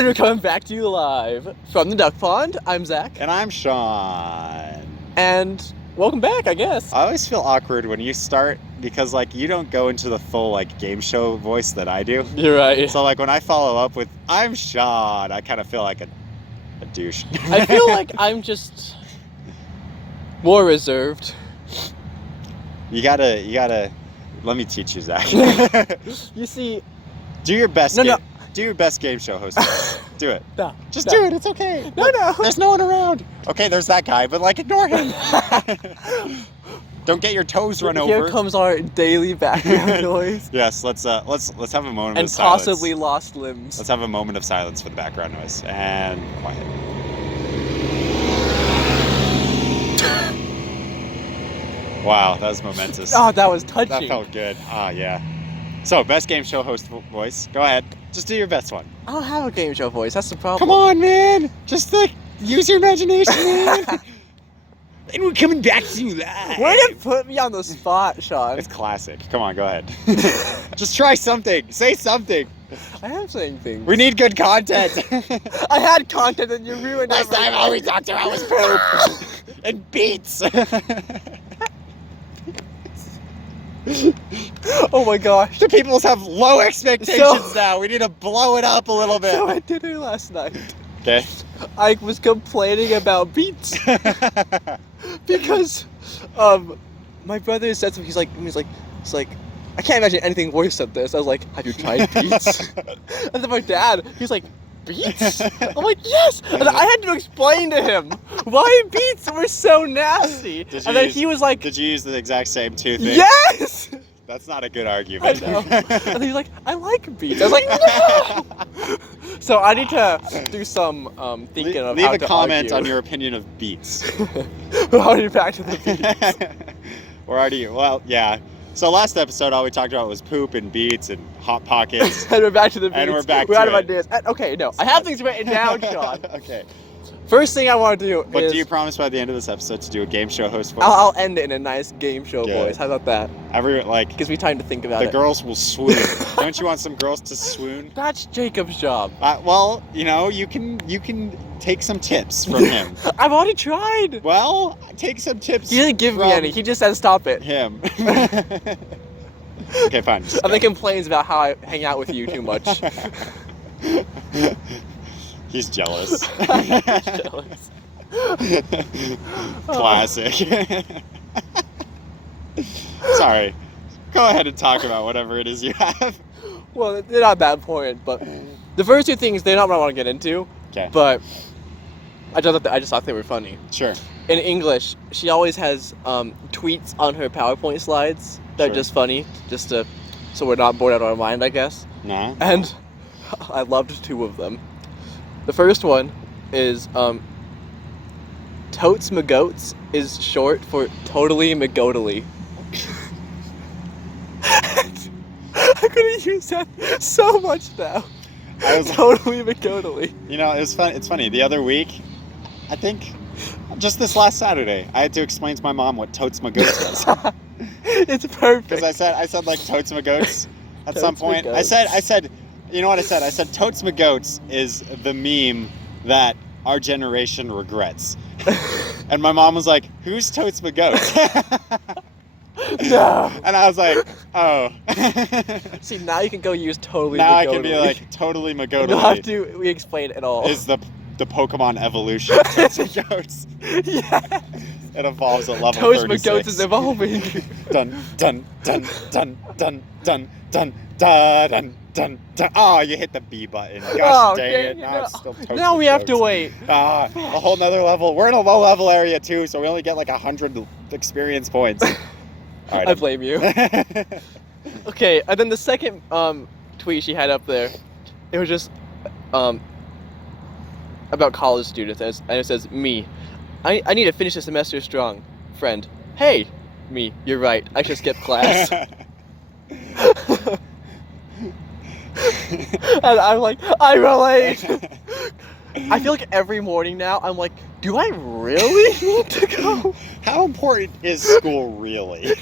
And we're coming back to you live from the Duck Pond. I'm Zach. And I'm Sean. And welcome back, I guess. I always feel awkward when you start because, like, you don't go into the full, like, game show voice that I do. You're right. So, like, when I follow up with, I'm Sean, I kind of feel like a douche. I feel like I'm just more reserved. You gotta, let me teach you, Zach. You see... Do your best. No. Do your best game show host. Do it. No. Just do it. It's okay. No. There's no one around. Okay, there's that guy, but like ignore him. Don't get your toes run over. Here comes our daily background noise. Yes, let's have a moment and of silence. And possibly lost limbs. Let's have a moment of silence for the background noise and quiet. Wow, that was momentous. Oh, that was touching. That felt good. Yeah. So, best game show host voice. Go ahead. Just do your best one. I don't have a game show voice. That's the problem. Come on, man. Just, like, use your imagination, man. And we're coming back to you live. Way to put me on the spot, Sean. It's classic. Come on, go ahead. Just try something. Say something. I am saying things. We need good content. I had content and you ruined it. Last time all we talked about was poop. And beats. Oh my gosh. The people have low expectations now. We need to blow it up a little bit. So at dinner last night, okay, I was complaining about beets because my brother said something. He's like, I can't imagine anything worse than this. I was like, have you tried beets? And then my dad, he's like, beets? I'm like, yes! And I had to explain to him why beets were so nasty. And then he was like... Did you use the exact same two things? Yes! That's not a good argument. I know. And then he's like, I like beets. I was like, no! So I need to do some thinking of how to leave a comment argue. on your opinion of beets. We're already back to the beets. We're already... Well, yeah. So last episode, all we talked about was poop and beets and Hot Pockets. And we're back to the beets. And we're back we're to out of it. ideas. Okay, no. I have things written down, Sean. Okay. First thing I want to do But is... do you promise by the end of this episode to do a game show host voice? I'll end it in a nice game show Good. voice. How about that? Gives me time to think about the it. girls will swoon. Don't you want some girls to swoon? That's Jacob's job. Well, you know, you can take some tips from him. I've already tried. Well, take some tips. He didn't give me any. He just said stop it. Him. Okay, fine. And then complains about how I hang out with you too much. He's jealous. Jealous. Classic. Sorry. Go ahead and talk about whatever it is you have. Well, they're not that important, but the first two things, they're not what I want to get into. Okay. But I just thought they were funny. Sure. In English, she always has tweets on her PowerPoint slides that are just funny, so we're not bored out of our mind, I guess. No. And I loved two of them. The first one is Totes Magoats is short for Totally Magodily. I'm gonna use that so much now. Totally Magodily. You know, it was fun. It's funny. The other week, I think, just this last Saturday, I had to explain to my mom what Totes Magoats was. It's perfect. Because I said like Totes Magoats at Totes some point. Magoats. I said, you know what I said? I said Totes Magoats is the meme that our generation regrets. And my mom was like, who's Totes Magoats? No. And I was like, oh. See, now you can go use Totally Now Magodily. I can be like, Totally Magodily. You don't have to re-explain it all. Is the Pokemon evolution of Totes Magoats. Yeah. It evolves at level Totes 36. Magoats is evolving. Dun, dun, dun, dun, dun, dun, dun, dun, dun, dun. Oh, you hit the B button. Gosh dang it. Now it's still Totes Now we have to Magoats. wait. A whole nother level. We're in a low level area too, so we only get like 100 experience points. All right, I blame you. Okay, and then the second tweet she had up there, it was just about college students, and it says, me. I need to finish the semester strong. Friend. Hey, me. You're right. I should skip class. And I'm like, I relate. I feel like every morning now, I'm like, do I really need to go? How important is school really?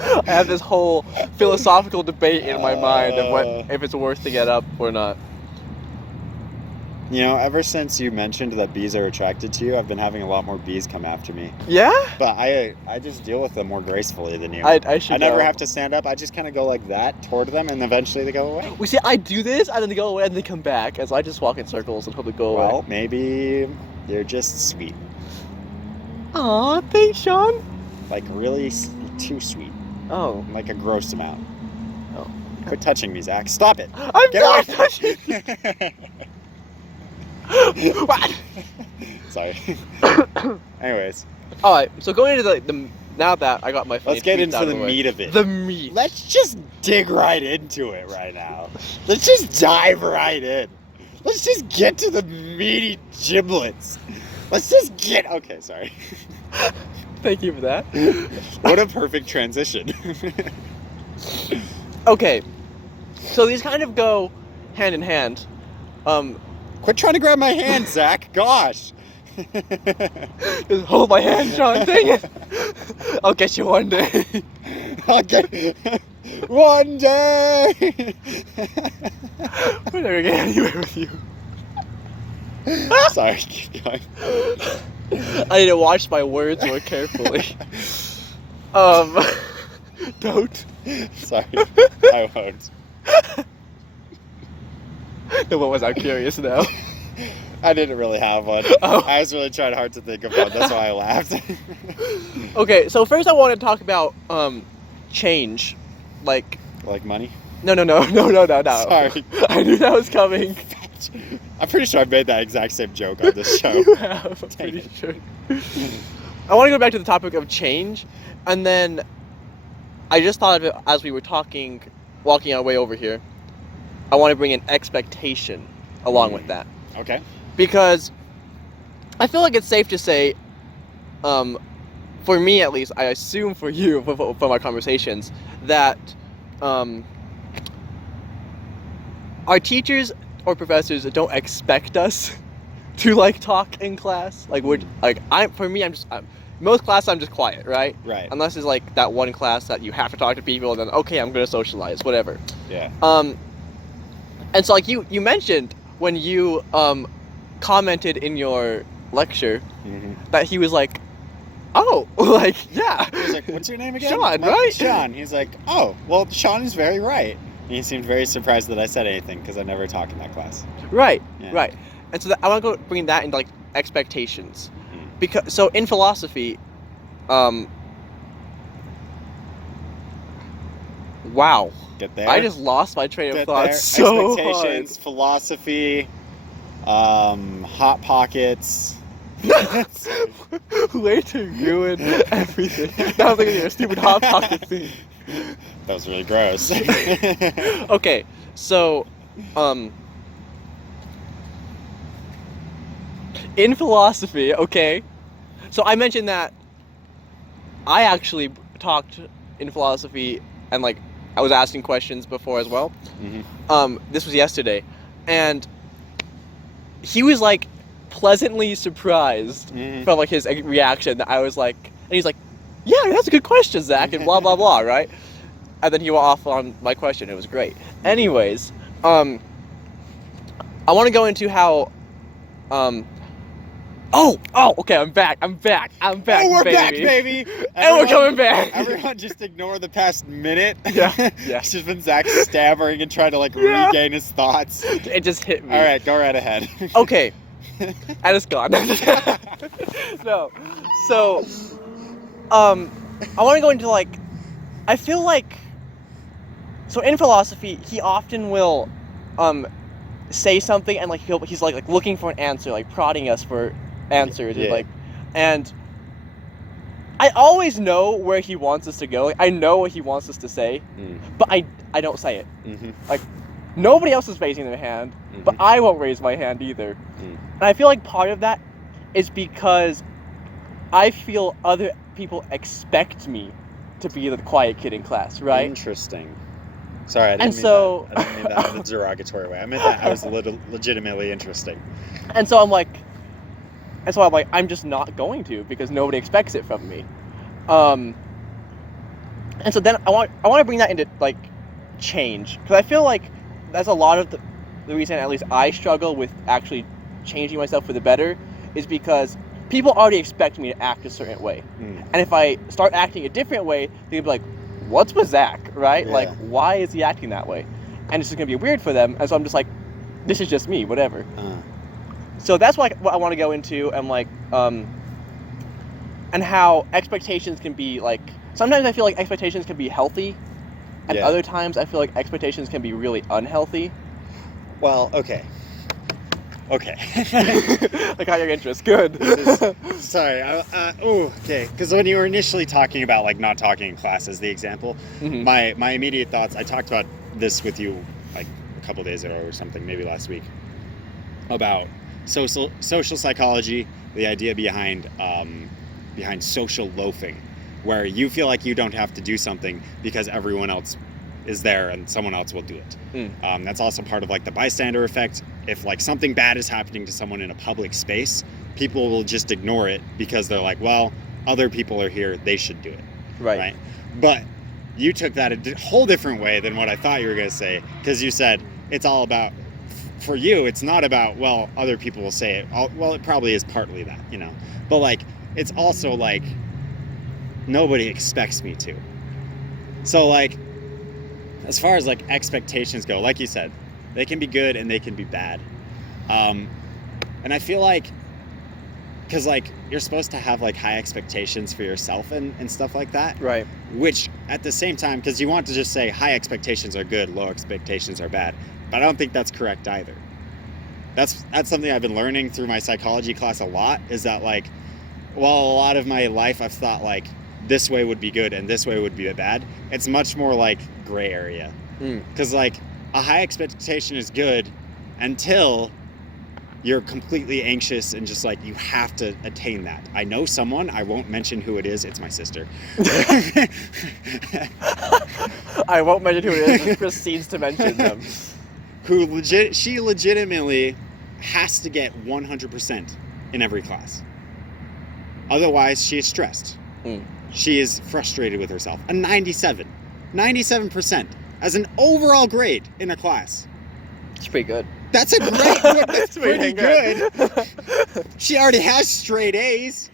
I have this whole philosophical debate in my mind of if it's worth to get up or not. You know, ever since you mentioned that bees are attracted to you, I've been having a lot more bees come after me. Yeah? But I just deal with them more gracefully than you. I should I never go. have to stand up. I just kind of go like that toward them, and eventually they go away. We see, I do this, and then they go away, and they come back. And so I just walk in circles and hope they go away. Well, maybe they're just sweet. Aw, thanks, Sean. Like, really too sweet. Oh. Like a gross amount. Oh. Quit touching me, Zach. Stop it. I'm Get not away touching What? Sorry. Anyways, Alright, so going into the now that I got my let's get tweets into out of the way. meat of it. The meat. Let's just dig right into it right now. Let's just dive right in. Let's just get to the meaty giblets. Let's just get... Okay, sorry. Thank you for that. What a perfect transition. Okay, so these kind of go hand in hand. Quit trying to grab my hand, Zach. Gosh. Just hold my hand, Sean. Dang it. I'll get you one day. Okay. One day. We're never getting anywhere with you. Sorry, keep going. I need to watch my words more carefully. Don't. Sorry, I won't. No, what was I curious now? I didn't really have one. Oh. I was really trying hard to think of one. That's why I laughed. Okay, so first I want to talk about change, like money? no. Sorry. I knew that was coming. I'm pretty sure I made that exact same joke on this show. You have, I'm Dang pretty it. sure. I want to go back to the topic of change, and then I just thought of it as we were talking, walking our way over here. I want to bring an expectation along with that. Okay. Because I feel like it's safe to say, for me at least, I assume for you, from our conversations, that our teachers or professors don't expect us to like talk in class. Like most classes I'm just quiet, right? Right. Unless it's like that one class that you have to talk to people, then okay, I'm gonna socialize, whatever. Yeah. And so like you mentioned when you commented in your lecture that he was like, oh, like, yeah. He was like, what's your name again? Sean, right? Sean. He's like, oh, well, Sean is very right. And he seemed very surprised that I said anything because I never talk in that class. Right, Yeah. right. And so I want to go bring that into like expectations. Because so in philosophy, wow. Get there. I just lost my train of Get thought there. so Expectations, philosophy, hot pockets. hard. Way to ruin everything. Now I'm thinking of your stupid hot pocket thing. That was really gross. Okay, so in philosophy, okay, so I mentioned that I actually talked in philosophy and like I was asking questions before as well. This was yesterday, and he was like pleasantly surprised from like his reaction that I was like, and he's like, yeah, that's a good question, Zach, and blah blah blah, right? And then he went off on my question. It was great. Anyways, I want to go into how okay, I'm back, Oh, we're baby. back, baby! And we're coming back. Everyone just ignore the past minute. Yeah. It's just been Zach stammering and trying to like regain his thoughts. It just hit me. All right, go right ahead. Okay. And it's gone. No. So, I want to go into like, I feel like, so in philosophy, he often will, say something and like he's like looking for an answer, like prodding us for answers, Yeah. like, and I always know where he wants us to go. Like, I know what he wants us to say, but I don't say it. Like, nobody else is raising their hand, but I won't raise my hand either. And I feel like part of that is because I feel other people expect me to be the quiet kid in class, right? Interesting. Sorry, I didn't And mean so- that. I didn't mean that in a derogatory way. I meant that I was legitimately interesting. And so I'm like, I'm just not going to because nobody expects it from me. And so then I want to bring that into like change, because I feel like that's a lot of the reason at least I struggle with actually changing myself for the better is because people already expect me to act a certain way. And if I start acting a different way, they'll be like, what's with Zach, right? Yeah. Like, why is he acting that way? And it's just going to be weird for them. And so I'm just like, this is just me, whatever. So that's what I want to go into, and like, and how expectations can be like, sometimes I feel like expectations can be healthy, and other times I feel like expectations can be really unhealthy. Well, okay. Like how your interest, good. Sorry, okay. Because when you were initially talking about like not talking in class as the example, my immediate thoughts, I talked about this with you like a couple days ago or something, maybe last week, about social psychology, the idea behind social loafing, where you feel like you don't have to do something because everyone else is there and someone else will do it. That's also part of like the bystander effect. If like something bad is happening to someone in a public space, people will just ignore it because they're like, well, other people are here, they should do it. Right? But you took that a whole different way than what I thought you were going to say, because you said it's all about, for you, it's not about, well, other people will say it. Well, it probably is partly that, you know. But like, it's also like, nobody expects me to. So like, as far as like expectations go, like you said, they can be good and they can be bad. And I feel like, because like you're supposed to have like high expectations for yourself and stuff like that. Right. Which at the same time, because you want to just say high expectations are good, low expectations are bad. But I don't think that's correct either. That's something I've been learning through my psychology class a lot, is that like, while a lot of my life I've thought like this way would be good and this way would be bad, it's much more like gray area. Because like a high expectation is good until you're completely anxious and just like you have to attain that. I know someone, I won't mention who it is, it's my sister. I won't mention who it is, proceeds to mention them. She legitimately has to get 100% in every class. Otherwise, she is stressed. She is frustrated with herself. A 97% as an overall grade in a class. It's pretty good. That's a great, that's pretty good. She already has straight A's,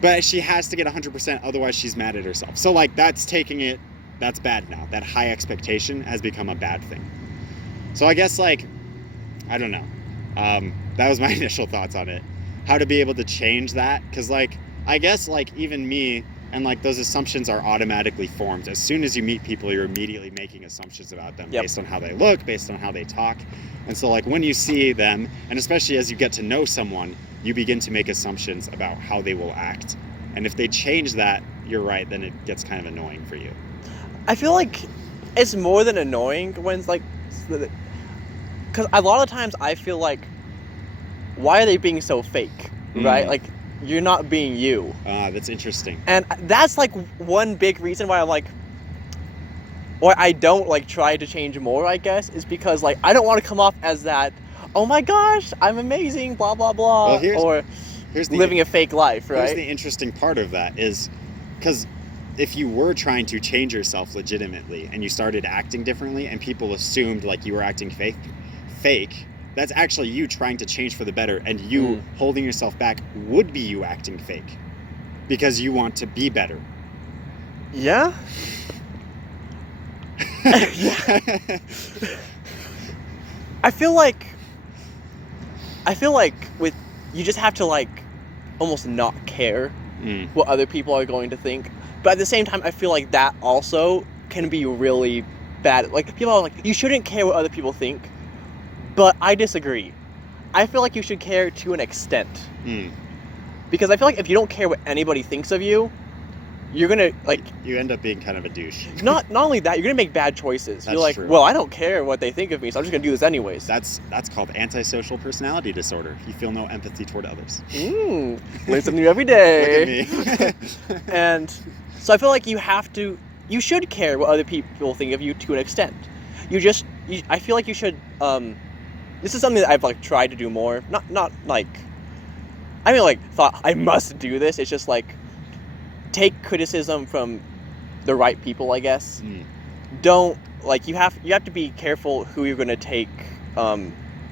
but she has to get 100%, otherwise she's mad at herself. So like that's bad now. That high expectation has become a bad thing. So I guess like, I don't know. That was my initial thoughts on it. How to be able to change that, because like, I guess like even me, and like those assumptions are automatically formed. As soon as you meet people, you're immediately making assumptions about them based on how they look, based on how they talk. And so like when you see them, and especially as you get to know someone, you begin to make assumptions about how they will act. And if they change that, you're right, then it gets kind of annoying for you. I feel like it's more than annoying when it's like, because a lot of times I feel like, why are they being so fake, right? Like, you're not being you. That's interesting. And that's like one big reason why I'm like, or I don't like try to change more, I guess, is because like I don't want to come off as that, oh my gosh, I'm amazing, blah blah blah, well, here's living a fake life, right? Here's the interesting part of that is, because if you were trying to change yourself legitimately and you started acting differently and people assumed like you were acting fake, that's actually you trying to change for the better, and you holding yourself back would be you acting fake because you want to be better. Yeah. I feel like with you just have to like almost not care what other people are going to think, but at the same time I feel like that also can be really bad. Like people are like, you shouldn't care what other people think. But I disagree. I feel like you should care to an extent. Because I feel like if you don't care what anybody thinks of you, you're gonna like... You end up being kind of a douche. Not only that, you're gonna make bad choices. You're like, true. well, I don't care what they think of me, so I'm just gonna do this anyways. That's called antisocial personality disorder. You feel no empathy toward others. Learn something new every day. Look at me. And so I feel like you should care what other people think of you to an extent. I feel like you should... this is something that I've like tried to do more. Not like, I mean like thought I must do this. It's just like take criticism from the right people, I guess. Don't like you have to be careful who you're gonna take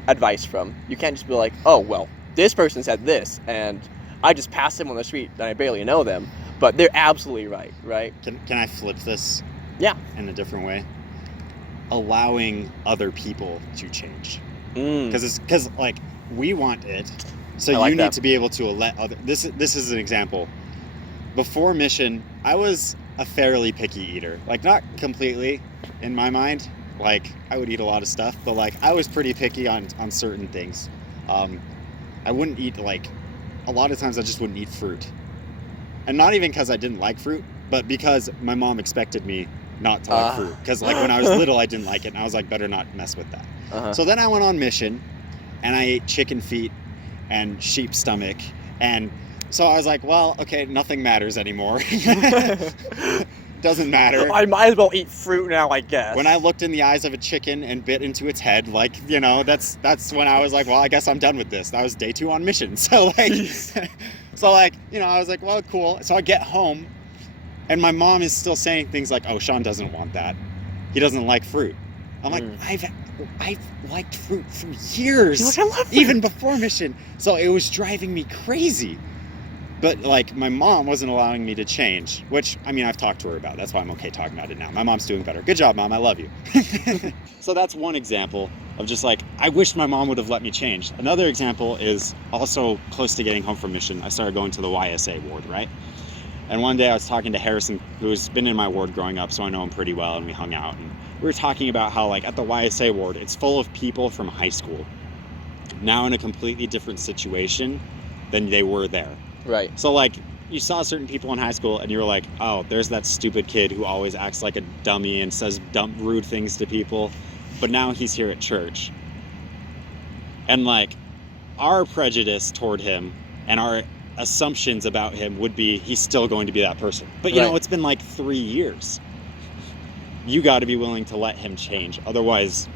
advice from. You can't just be like, oh, well, this person said this, and I just passed them on the street and I barely know them, but they're absolutely right? Can I flip this? Yeah. In a different way? Allowing other people to change. Mm. Because like, we want it, so I like you need that. to be able to let other... This is an example. Before Mission, I was a fairly picky eater. Like, not completely, in my mind. Like, I would eat a lot of stuff, but like, I was pretty picky on certain things. I wouldn't eat, like, a lot of times I just wouldn't eat fruit. And not even because I didn't like fruit, but because my mom expected me not to like fruit. Because like, when I was little, I didn't like it, and I was like, better not mess with that. Uh-huh. So then I went on Mission, and I ate chicken feet and sheep stomach, and so I was like, well, okay, nothing matters anymore. Doesn't matter. I might as well eat fruit now, I guess. When I looked in the eyes of a chicken and bit into its head, like, you know, that's when I was like, well, I guess I'm done with this. That was day 2 on Mission. So like, you know, I was like, well, cool. So I get home, and my mom is still saying things like, oh, Sean doesn't want that. He doesn't like fruit. I'm like, I've liked fruit for years. You're like, I love fruit. Even before Mission. So it was driving me crazy. But, like, my mom wasn't allowing me to change, which, I mean, I've talked to her about. That's why I'm okay talking about it now. My mom's doing better. Good job, Mom. I love you. So that's one example of just, like, I wish my mom would have let me change. Another example is also close to getting home from Mission. I started going to the YSA ward, right? And one day I was talking to Harrison, who's been in my ward growing up, so I know him pretty well, and we hung out. And we were talking about how, like, at the YSA ward, it's full of people from high school, now in a completely different situation than they were there. Right. So, like, you saw certain people in high school and you were like, oh, there's that stupid kid who always acts like a dummy and says dumb, rude things to people. But now he's here at church. And, like, our prejudice toward him and our assumptions about him would be he's still going to be that person. But, you know, it's been like 3 years. You got to be willing to let him change. Otherwise...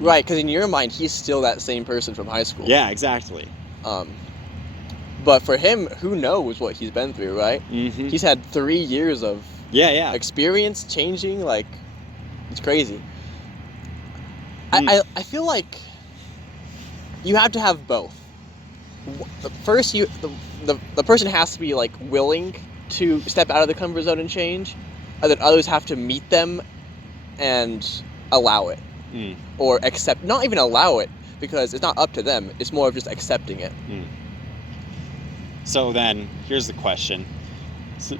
Right, because in your mind, he's still that same person from high school. Yeah, exactly. But for him, who knows what he's been through, right? Mm-hmm. He's had 3 years of experience changing. Like, it's crazy. I feel like you have to have both. First, the person has to be, like, willing to step out of the comfort zone and change, and then others have to meet them and allow it. Or accept, not even allow it, because it's not up to them. It's more of just accepting it. So then, here's the question. So,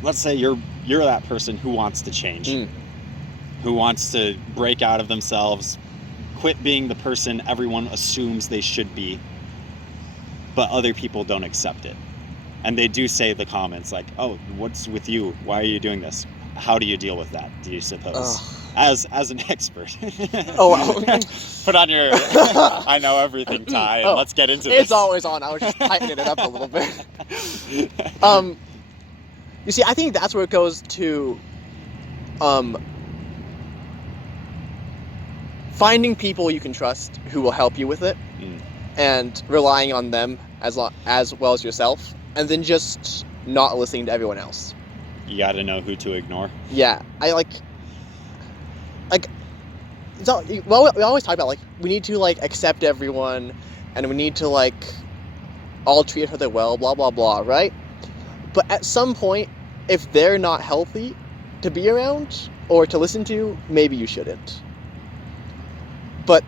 let's say you're that person who wants to change, who wants to break out of themselves, quit being the person everyone assumes they should be, but other people don't accept it. And they do say the comments like, oh, what's with you? Why are you doing this? How do you deal with that, do you suppose? As an expert. Put on your I know everything tie, and let's get into this. It's always on. I was just tightening it up a little bit. You see, I think that's where it goes to finding people you can trust who will help you with it, and relying on them as well as yourself, and then just not listening to everyone else. You got to know who to ignore. Yeah, we always talk about, like, we need to, like, accept everyone, and we need to, like, all treat each other well, blah, blah, blah, right? But at some point, if they're not healthy to be around or to listen to, maybe you shouldn't. But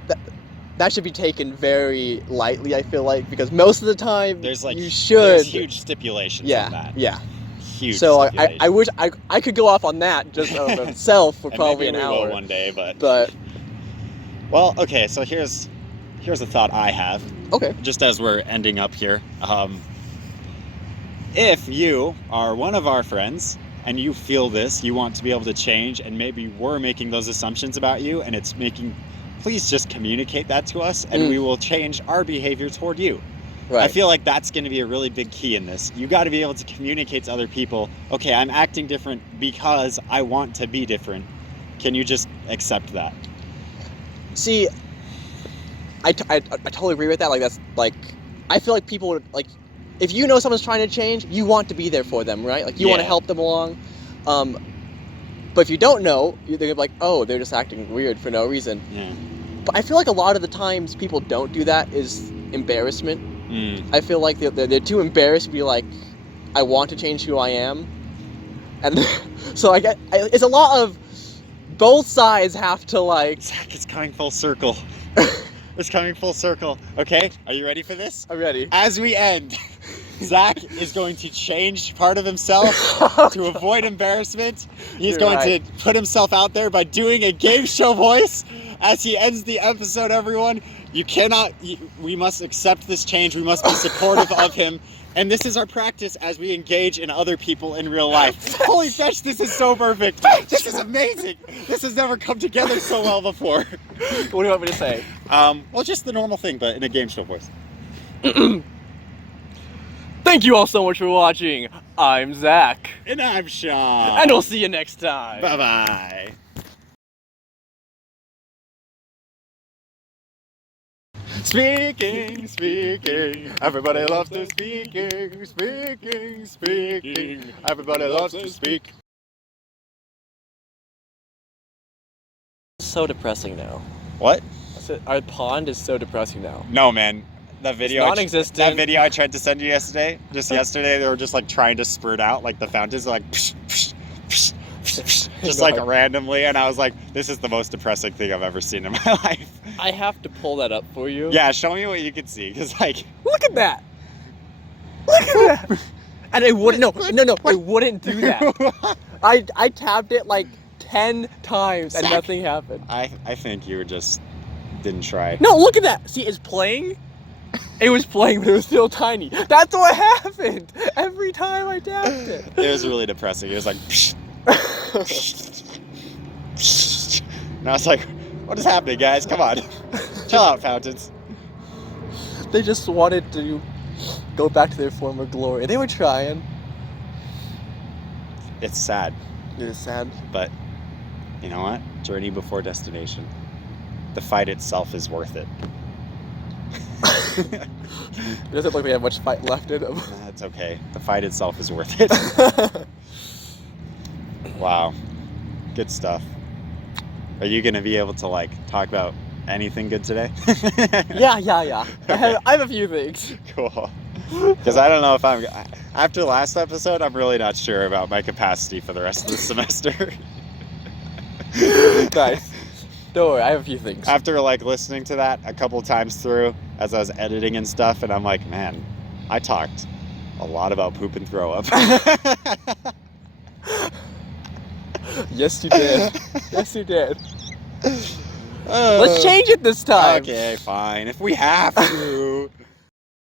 that should be taken very lightly, I feel like, because most of the time, you should. There's huge stipulations on that. Yeah. Huge. So I wish I could go off on that just of itself for probably an hour. Maybe we will one day, but well, okay. So here's a thought I have. Okay. Just as we're ending up here, if you are one of our friends and you feel this, you want to be able to change, and maybe we're making those assumptions about you, and please just communicate that to us, and we will change our behavior toward you. Right. I feel like that's going to be a really big key in this. You got to be able to communicate to other people, okay, I'm acting different because I want to be different. Can you just accept that? See, I totally agree with that. Like, that's, like, I feel like people would, like, if you know someone's trying to change, you want to be there for them, right? Like, you want to help them along. But if you don't know, they're going to be like, oh, they're just acting weird for no reason. Yeah. But I feel like a lot of the times people don't do that is embarrassment. I feel like they're too embarrassed to be like, I want to change who I am. And so it's a lot of both sides have to like... Zach, it's coming full circle. It's coming full circle. Okay, are you ready for this? I'm ready. As we end, Zach is going to change part of himself to avoid embarrassment. He's going to put himself out there by doing a game show voice as he ends the episode, everyone. We must accept this change. We must be supportive of him. And this is our practice as we engage in other people in real life. Holy fetch, this is so perfect. This is amazing. This has never come together so well before. What do you want me to say? Well, just the normal thing, but in a game show voice. Thank you all so much for watching. I'm Zach. And I'm Sean. And we'll see you next time. Bye-bye. Speaking, everybody loves to speaking, everybody loves to speak. So depressing now. What? Our pond is so depressing now. No, man. That video, non-existent. That video I tried to send you yesterday, they were just like trying to spurt out, like the fountains are like psh, psh, psh, psh, psh, just like randomly, and I was like, this is the most depressing thing I've ever seen in my life. I have to pull that up for you. Yeah, show me what you can see, because like... Look at that! Look at that! And it wouldn't, no, it wouldn't do that. I tapped it like 10 times and nothing happened. I think you just didn't try. No, look at that! See, it's playing. It was playing, but it was still tiny. That's what happened! Every time I tapped it. It was really depressing. It was like... Psh, psh, psh. And I was like, what is happening, guys? Come on. Chill out, fountains. They just wanted to go back to their former glory. They were trying. It's sad. It is sad. But, you know what? Journey before destination. The fight itself is worth it. It doesn't look like we have much fight left in them. That's okay. The fight itself is worth it. Wow. Good stuff. Are you going to be able to, like, talk about anything good today? Yeah. Okay. I have a few things. Cool. Because I don't know if after last episode, I'm really not sure about my capacity for the rest of the semester. Nice. Don't worry, I have a few things. After, like, listening to that a couple times through as I was editing and stuff, and I'm like, man, I talked a lot about poop and throw up. Yes, you did. Yes, you did. Let's change it this time. Okay, fine. If we have to.